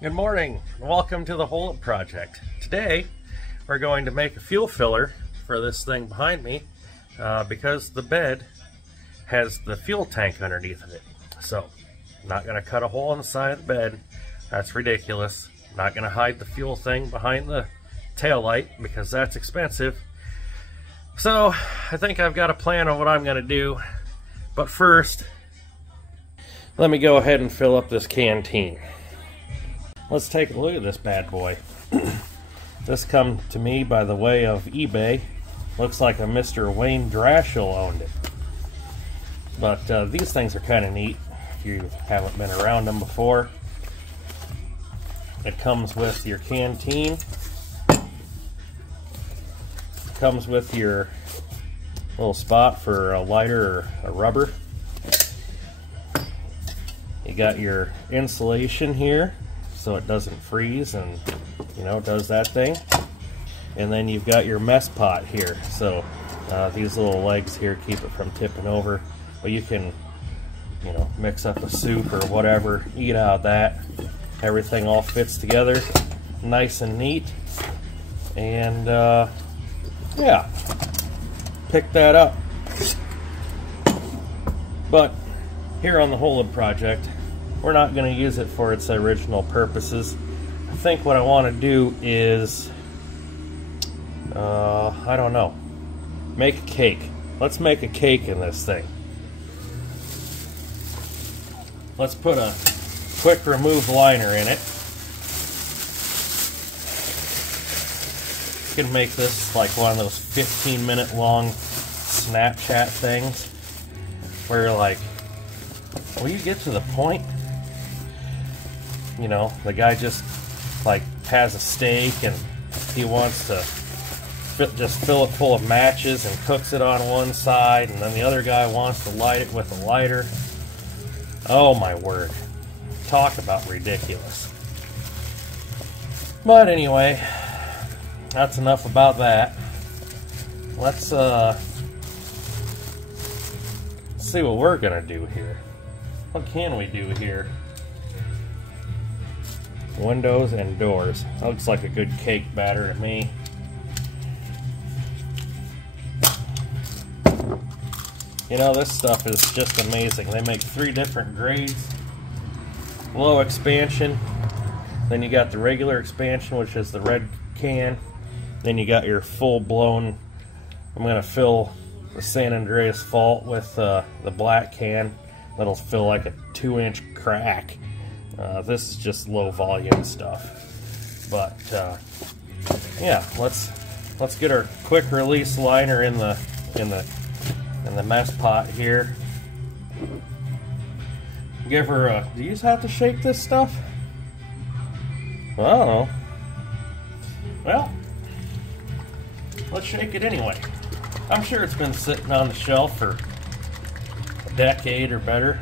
Good morning, and welcome to the Hole It Project. Today, we're going to make a fuel filler for this thing behind me because the bed has the fuel tank underneath of it. So, I'm not going to cut a hole in the side of the bed. That's ridiculous. I'm not going to hide the fuel thing behind the tail light because that's expensive. So, I think I've got a plan on what I'm going to do. But first, let me go ahead and fill up this canteen. Let's take a look at this bad boy. This come to me by the way of eBay. Looks like a Mr. Wayne Drashel owned it. But these things are kind of neat if you haven't been around them before. It comes with your canteen. It comes with your little spot for a lighter or a rubber. You got your insulation here, so it doesn't freeze and, you know, does that thing. And then you've got your mess pot here, so these little legs here keep it from tipping over. But you can, you know, mix up a soup or whatever, eat out of that. Everything all fits together nice and neat. And yeah, pick that up. But here on the Hole It Project, we're not going to use it for its original purposes. I think what I want to do is, I don't know, make a cake. Let's make a cake in this thing. Let's put a quick remove liner in it. You can make this like one of those 15-minute long Snapchat things where you're like, will you get to the point? You know, the guy just like has a steak and he wants to just fill it full of matches and cooks it on one side, and then the other guy wants to light it with a lighter. Oh my word. Talk about ridiculous. But anyway, that's enough about that. Let's see what we're gonna do here. What can we do here? Windows and doors. That looks like a good cake batter to me. You know, this stuff is just amazing. They make 3 different grades. Low expansion. Then you got the regular expansion, which is the red can. Then you got your full-blown, I'm going to fill the San Andreas Fault with the black can. That'll fill like a 2-inch crack. This is just low volume stuff, but yeah, let's get our quick release liner in the mess pot here. Give her a. Do you have to shake this stuff? I don't know. Well, let's shake it anyway. I'm sure it's been sitting on the shelf for a decade or better.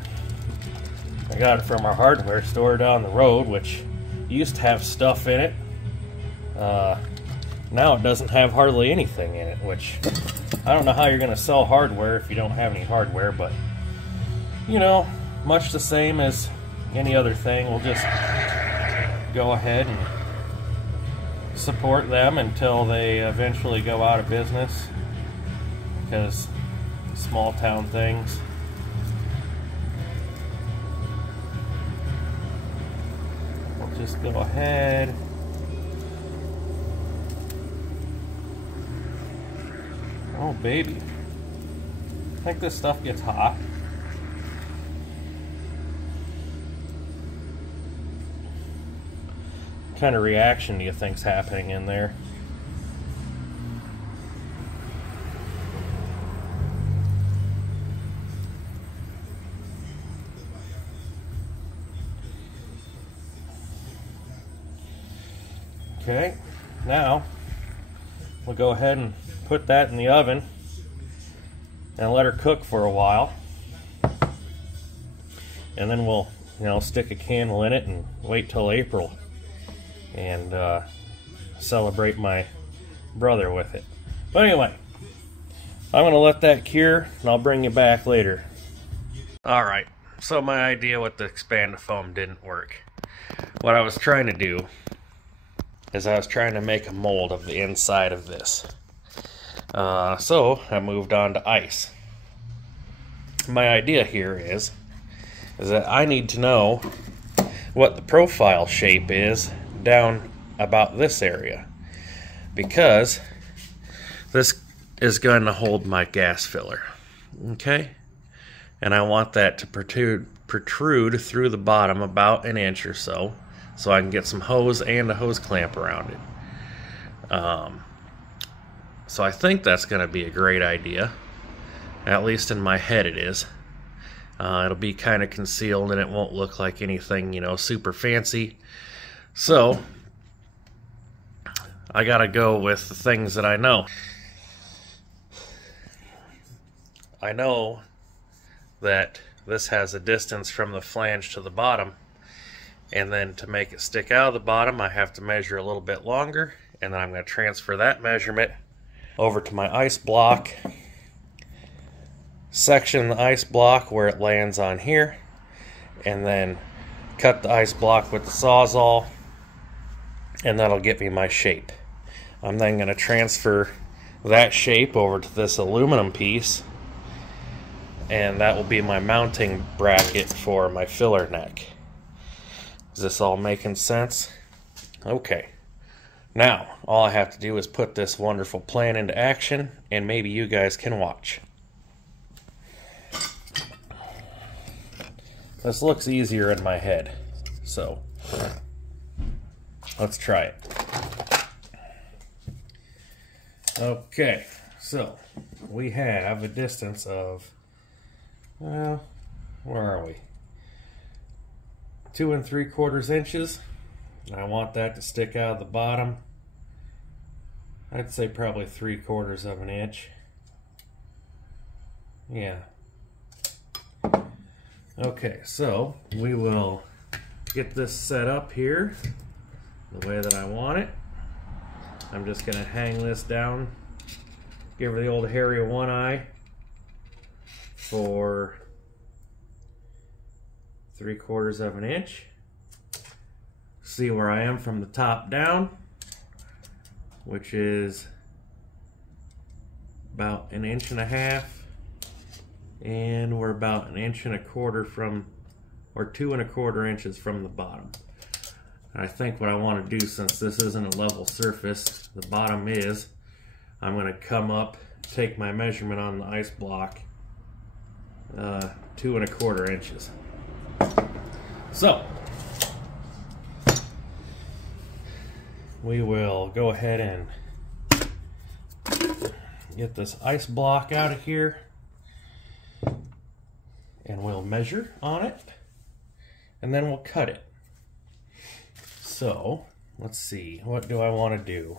I got it from our hardware store down the road, which used to have stuff in it. Now it doesn't have hardly anything in it, which I don't know how you're going to sell hardware if you don't have any hardware, but you know, much the same as any other thing, we'll just go ahead and support them until they eventually go out of business, because small town things. Just go ahead. Oh baby, I think this stuff gets hot. What kind of reaction do you think's happening in there? Okay, now we'll go ahead and put that in the oven and let her cook for a while. And then we'll, you know, stick a candle in it and wait till April and celebrate my brother with it. But anyway, I'm going to let that cure and I'll bring you back later. Alright, so my idea with the Expandafoam didn't work. what I was trying to do is I was trying to make a mold of the inside of this. So I moved on to ice. My idea here is that I need to know what the profile shape is down about this area, because this is going to hold my gas filler, okay? And I want that to protrude through the bottom about an inch or so I can get some hose and a hose clamp around it. So I think that's going to be a great idea. At least in my head it is. It'll be kind of concealed and it won't look like anything, you know, super fancy. So I gotta go with the things that I know. I know that this has a distance from the flange to the bottom, and then to make it stick out of the bottom I have to measure a little bit longer, and then I'm going to transfer that measurement over to my ice block, section the ice block where it lands on here, and then cut the ice block with the Sawzall, and that'll get me my shape. I'm then going to transfer that shape over to this aluminum piece, and that will be my mounting bracket for my filler neck. Is this all making sense? Okay. Now, all I have to do is put this wonderful plan into action, and maybe you guys can watch. This looks easier in my head, so let's try it. Okay, so we have a distance of, well, where are we? 2 3/4 inches. I want that to stick out of the bottom. I'd say probably 3/4 of an inch. Yeah. Okay, so we will get this set up here the way that I want it. I'm just going to hang this down, give her the old hairy one eye for 3/4 of an inch. See where I am from the top down, which is about 1.5 inches, and we're about 1.25 inches from, or 2 1/4 inches from the bottom. And I think what I want to do, since this isn't a level surface, the bottom is, I'm going to come up, take my measurement on the ice block, 2 1/4 inches. So we will go ahead and get this ice block out of here, and we'll measure on it, and then we'll cut it. So let's see, what do I want to do?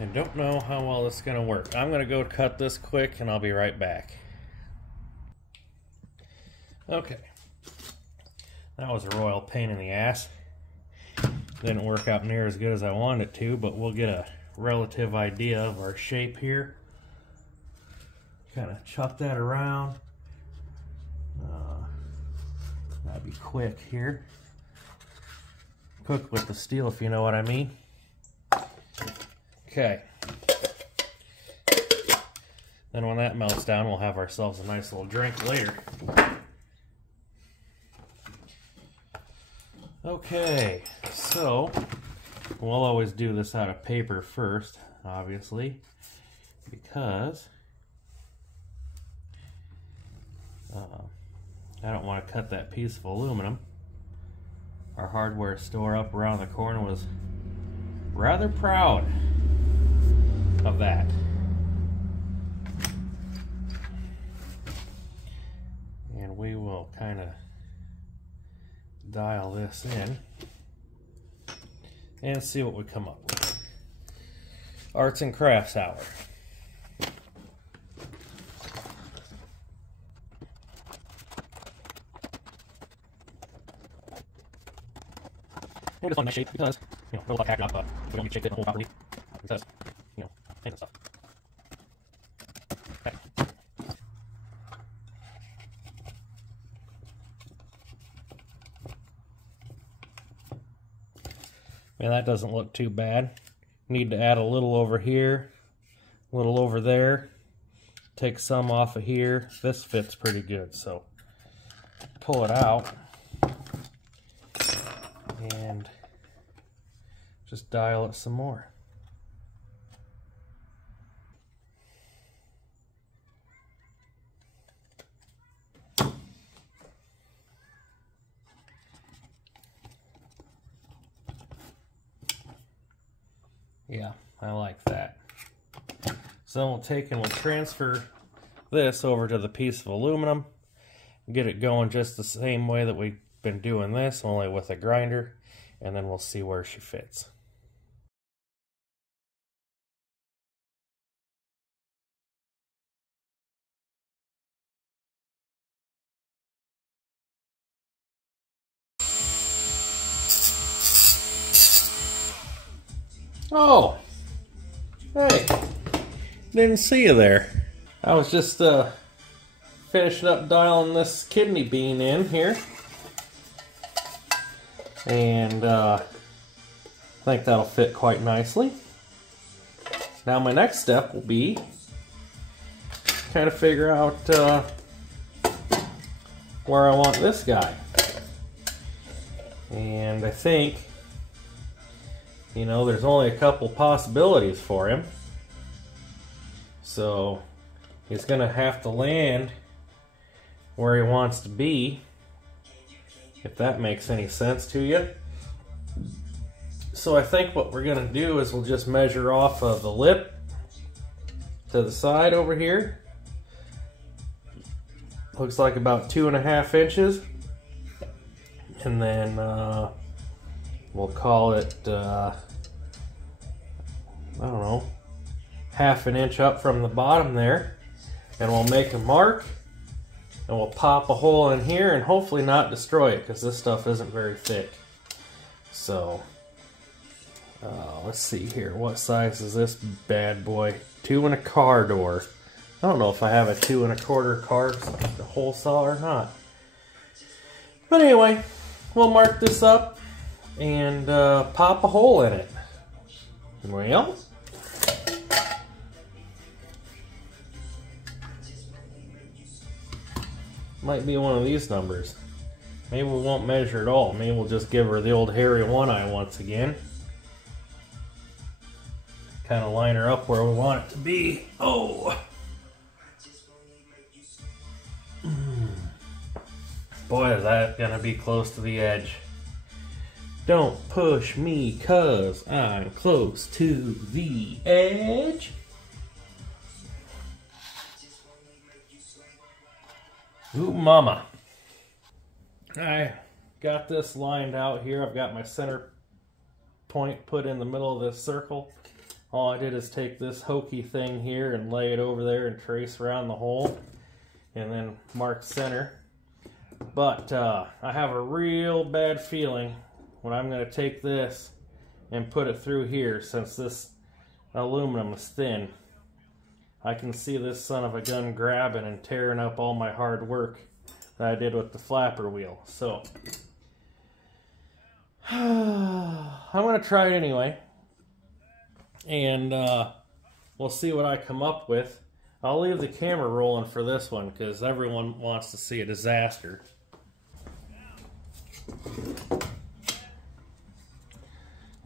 I don't know how well this is going to work. I'm going to go cut this quick and I'll be right back. Okay. That was a royal pain in the ass. Didn't work out near as good as I wanted it to, but we'll get a relative idea of our shape here. Kind of chop that around. That'd be quick here. Cook with the steel, if you know what I mean. Okay. Then when that melts down, we'll have ourselves a nice little drink later. Okay, So we'll always do this out of paper first, obviously, because I don't want to cut that piece of aluminum. Our hardware store up around the corner was rather proud of that. And we will kind of dial this in and see what we come up with. Arts and Crafts Hour. And it's on my shape because, you know, it'll look hacked up, but if we don't get shaped in the hole properly, it does, you know, things and stuff. Okay. Man, that doesn't look too bad. Need to add a little over here, a little over there. Take some off of here. This fits pretty good, so pull it out and just dial it some more. Yeah, I like that. So we'll take and we'll transfer this over to the piece of aluminum, get it going just the same way that we've been doing this, only with a grinder, and then we'll see where she fits. Oh, hey, didn't see you there. I was just finishing up dialing this kidney bean in here, and I think that'll fit quite nicely. Now my next step will be kind of figure out where I want this guy, and I think, you know, there's only a couple possibilities for him. So he's going to have to land where he wants to be, if that makes any sense to you. So I think what we're going to do is we'll just measure off of the lip to the side over here. Looks like about 2.5 inches. And then we'll call it, I don't know, 1/2 inch up from the bottom there. And we'll make a mark, and we'll pop a hole in here and hopefully not destroy it, because this stuff isn't very thick. So, let's see here. What size is this bad boy? 2 1/4 door. I don't know if I have a 2 1/4 car hole saw or not. But anyway, we'll mark this up and pop a hole in it. Well, might be one of these numbers. Maybe we won't measure at all. Maybe we'll just give her the old hairy one eye once again. Kind of line her up where we want it to be. Oh! Boy, is that gonna be close to the edge. Don't push me, 'cause I'm close to the edge. Ooh, mama. I got this lined out here. I've got my center point put in the middle of this circle. All I did is take this hokey thing here and lay it over there and trace around the hole and then mark center. But I have a real bad feeling when I'm going to take this and put it through here, since this aluminum is thin. I can see this son of a gun grabbing and tearing up all my hard work that I did with the flapper wheel. So I'm going to try it anyway, and we'll see what I come up with. I'll leave the camera rolling for this one because everyone wants to see a disaster.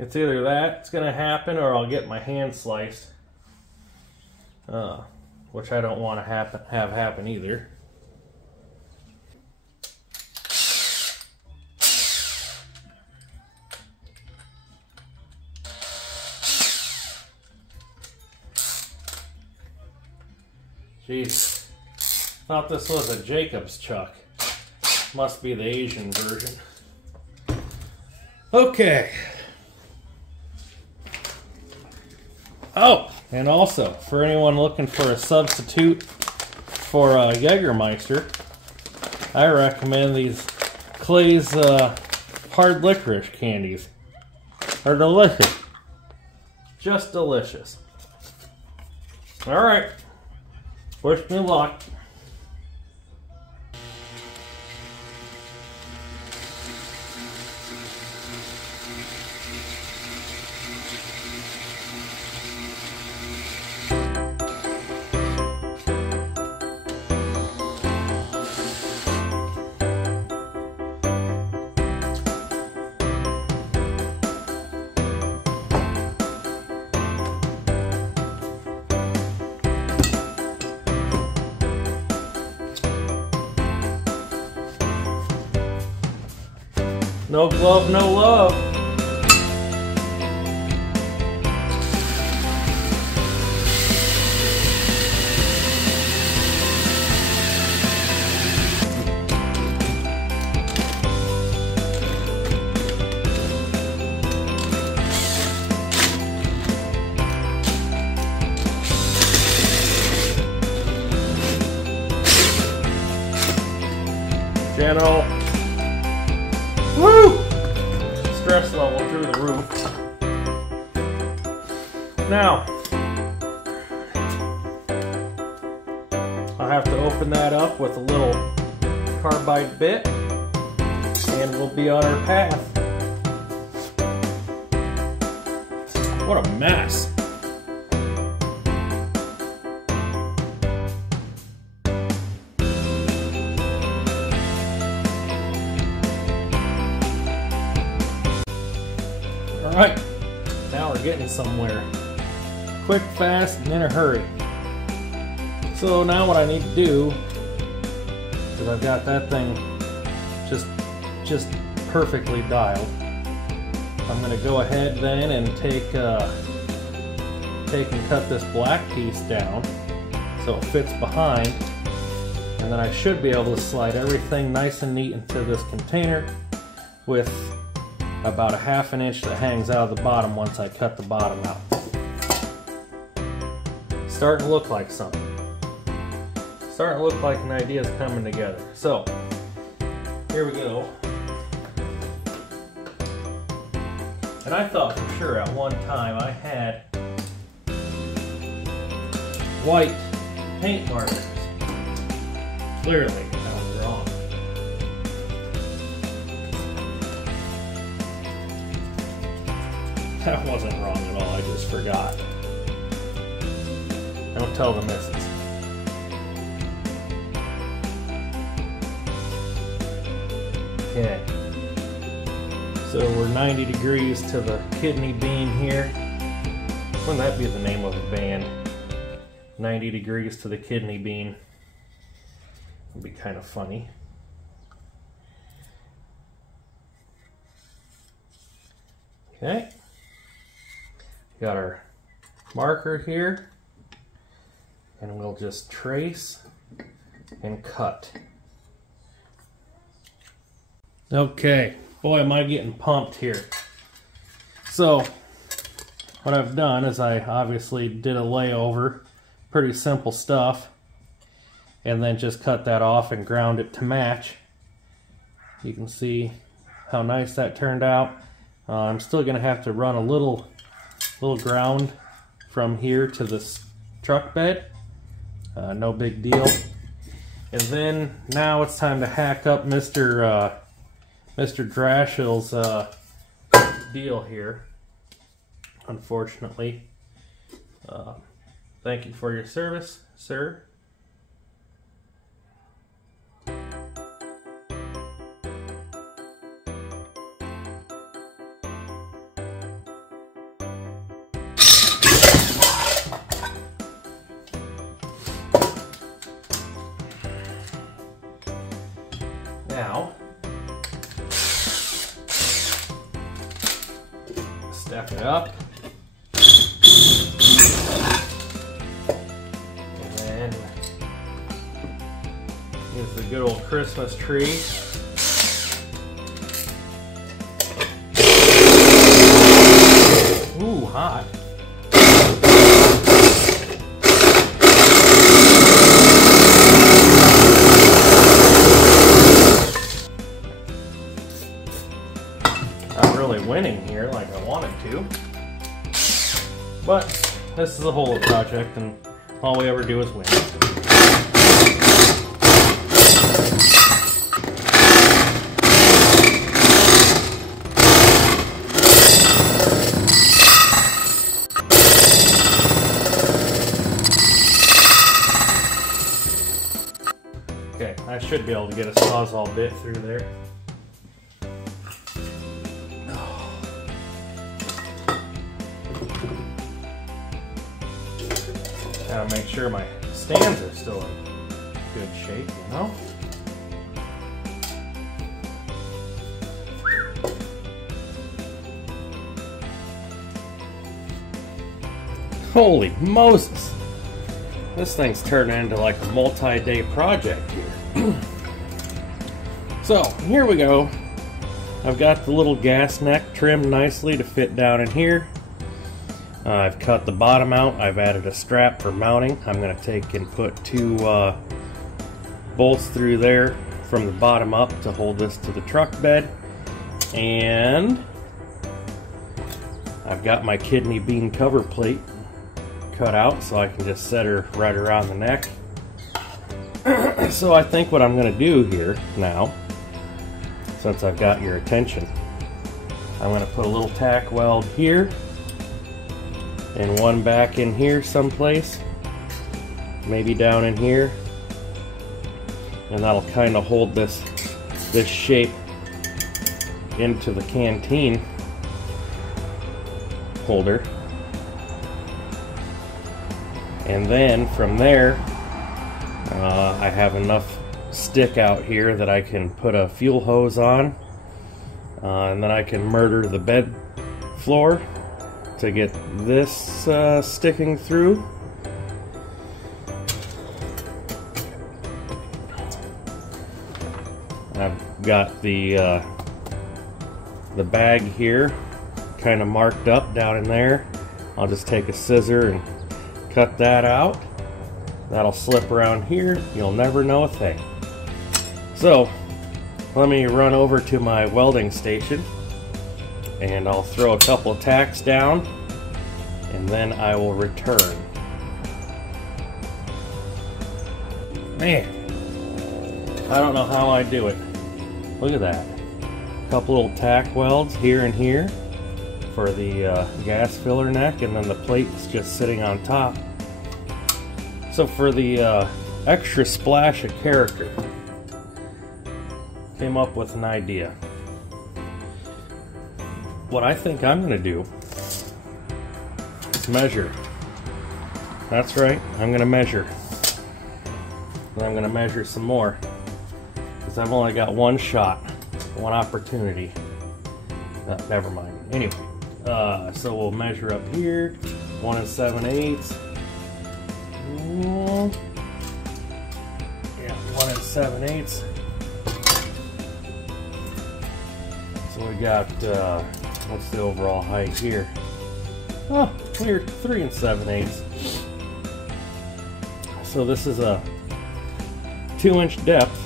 It's either that's going to happen or I'll get my hand sliced, which I don't want to have happen either. Jeez, thought this was a Jacob's chuck. Must be the Asian version. Okay. Oh, and also, for anyone looking for a substitute for Jägermeister, I recommend these Clay's hard licorice candies. They're delicious. Just delicious. Alright. Wish me luck. No glove, no love. Gentle. Woo! Stress level through the roof. Now, I'll have to open that up with a little carbide bit, and we'll be on our path. What a mess. Alright, now we're getting somewhere. Quick, fast, and in a hurry. So now what I need to do, because I've got that thing just perfectly dialed, I'm going to go ahead then and take and cut this black piece down so it fits behind, and then I should be able to slide everything nice and neat into this container with about a ½ inch that hangs out of the bottom once I cut the bottom out. Starting to look like something. Starting to look like an idea's coming together. So, here we go. And I thought for sure at one time I had white paint markers. Clearly, I was wrong. That wasn't wrong at all, I just forgot. Don't tell the missus. Okay. So we're 90 degrees to the kidney bean here. Wouldn't that be the name of a band? 90 degrees to the kidney bean. Would be kind of funny. Okay. Got our marker here, and we'll just trace and cut. Okay, boy am I getting pumped here. So what I've done is I obviously did a layover, pretty simple stuff, and then just cut that off and ground it to match. You can see how nice that turned out. I'm still going to have to run a little ground from here to this truck bed. No big deal. And then now it's time to hack up Mr. Drashill's deal here. Unfortunately. Thank you for your service, sir. Step it up. And then here's the good old Christmas tree. Ooh, hot. Not really winning here like I wanted to. But this is a whole project and all we ever do is win. Okay, I should be able to get a Sawzall bit through there. Gotta make sure my stands are still in good shape, you know? Holy Moses! This thing's turning into like a multi-day project here. So, here we go. I've got the little gas neck trimmed nicely to fit down in here. I've cut the bottom out. I've added a strap for mounting. I'm going to take and put two bolts through there from the bottom up to hold this to the truck bed. And I've got my kidney bean cover plate cut out so I can just set her right around the neck. So I think what I'm going to do here now, since I've got your attention, I'm going to put a little tack weld here and one back in here someplace, maybe down in here, and that'll kind of hold this shape into the canteen holder. And then from there I have enough stick out here that I can put a fuel hose on, and then I can murder the bed floor to get this sticking through. I've got the bag here kind of marked up down in there. I'll just take a scissor and cut that out. That'll slip around here. You'll never know a thing. So let me run over to my welding station and I'll throw a couple of tacks down and then I will return. Man, I don't know how I do it. Look at that. A couple little tack welds here and here for the gas filler neck, and then the plate's just sitting on top. So for the extra splash of character, came up with an idea. What I think I'm going to do is measure. That's right, I'm going to measure. And I'm going to measure some more, because I've only got one shot, one opportunity. Never mind. Anyway, so we'll measure up here, 1 7/8. Yeah, 1 7/8. So we got, what's the overall height here? Oh, we're 3 7/8. So this is a 2-inch depth,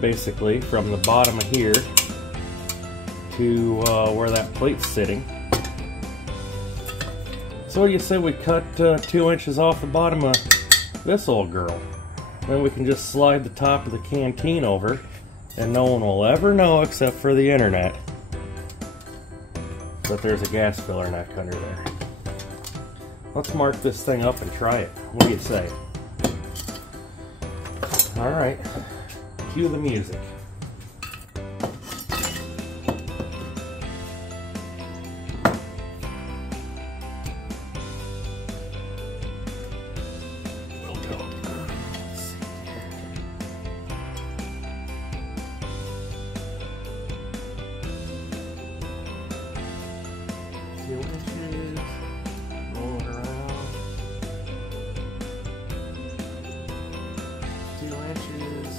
basically, from the bottom of here to where that plate's sitting. So what do you say we cut 2 inches off the bottom of this old girl? Then we can just slide the top of the canteen over and no one will ever know, except for the internet, that there's a gas filler neck under there. Let's mark this thing up and try it. What do you say? Alright, cue the music. 2 inches. Roll it around. 2 inches.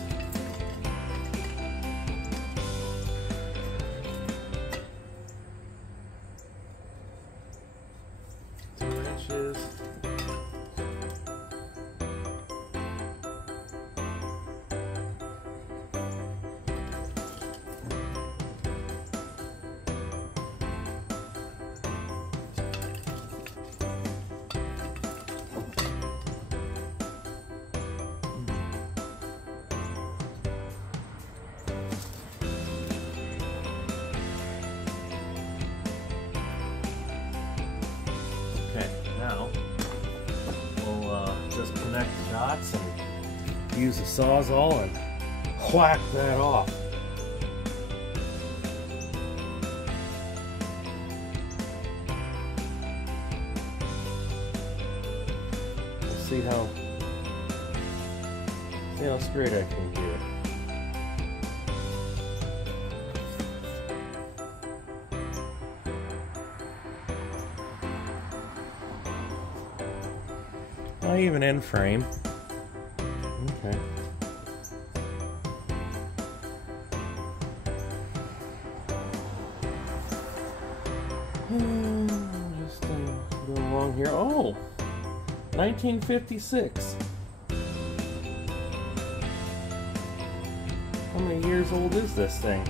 Okay, now we'll just connect the dots and use a Sawzall and whack that off. Let's see how straight I can get it. Not even in frame. Okay. Just go along here. Oh, 1956. How many years old is this thing?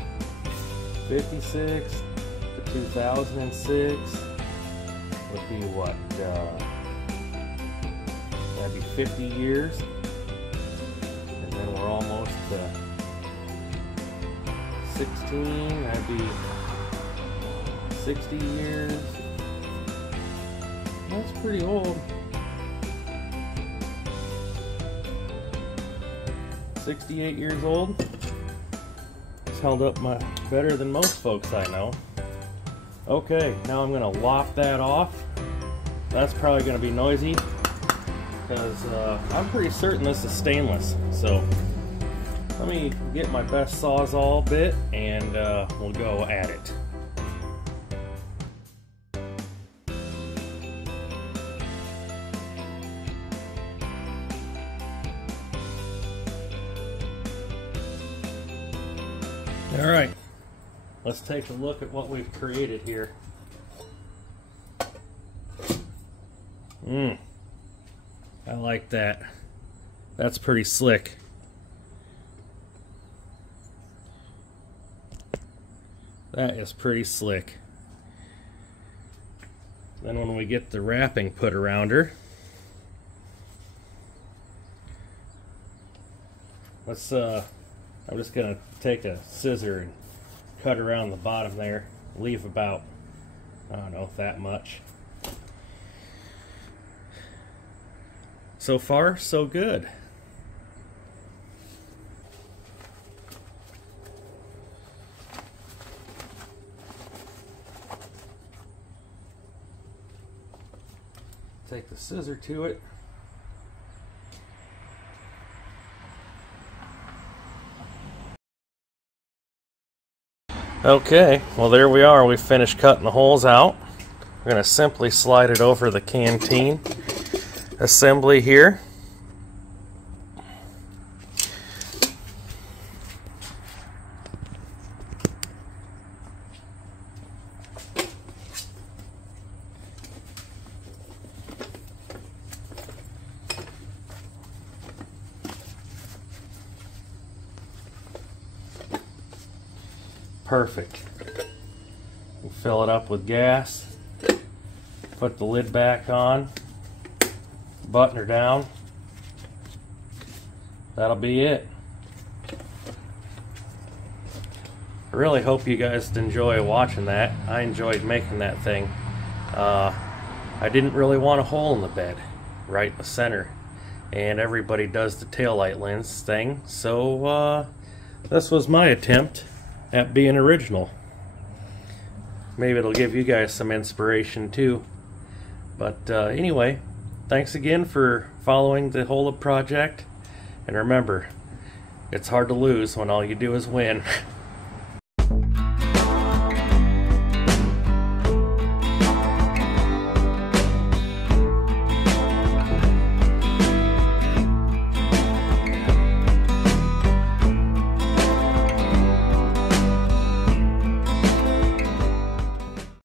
56 to 2006 would be what? That'd be 50 years, and then we're almost to 16. That'd be 60 years. That's pretty old. 68 years old. It's held up better than most folks I know. Okay, now I'm gonna lop that off. That's probably gonna be noisy, because I'm pretty certain this is stainless. So let me get my best Sawzall bit and we'll go at it. All right, let's take a look at what we've created here. I like that. That's pretty slick. That is pretty slick. Then when we get the wrapping put around her, let's I'm just gonna take a scissor and cut around the bottom there, leave about, I don't know, that much. So far, so good. Take the scissor to it. Okay, well there we are. We finished cutting the holes out. We're going to simply slide it over the canteen assembly here. Perfect. We'll fill it up with gas, put the lid back on, button her down. That'll be it. I really hope you guys enjoy watching that. I enjoyed making that thing. I didn't really want a hole in the bed right in the center, and everybody does the taillight lens thing, so this was my attempt at being original. Maybe it'll give you guys some inspiration too. But anyway, thanks again for following the Holeup project, and remember, it's hard to lose when all you do is win.